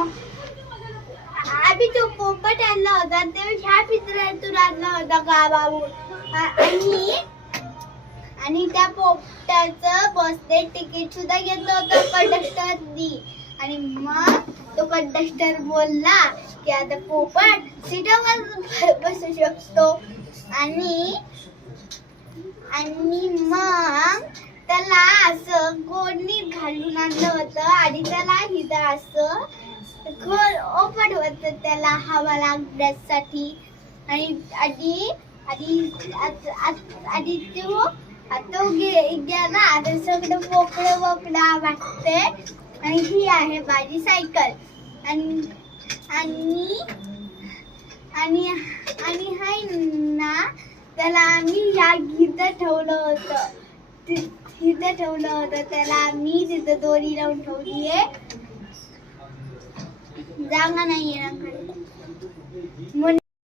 आधी तो पोपट आणला होता ते ह्या पिंजऱ्यातून आणला होता गावाहून आणि त्या पोपटाचं बसचे तिकीट सुद्धा घेतलं होतं कंडक्टरनी. आणि मग तो कंडक्टर बोलला की आता पोपट सीटावर बसू शकतो. आणि मग त्याला असं कोणी घालून आणलं होतं आणि त्याला हिथं असं खोल ओपन होतं त्याला हवा लागण्यासाठी. आणि तो गेला आता सगळं पोकळं वाटते. आणि ही आहे माझी सायकल. आणि हाय ना त्याला आम्ही या इथं ठेवलं होतं त्याला आम्ही तिथं दोरी लावून ठेवली आहे. जागा नाही आहे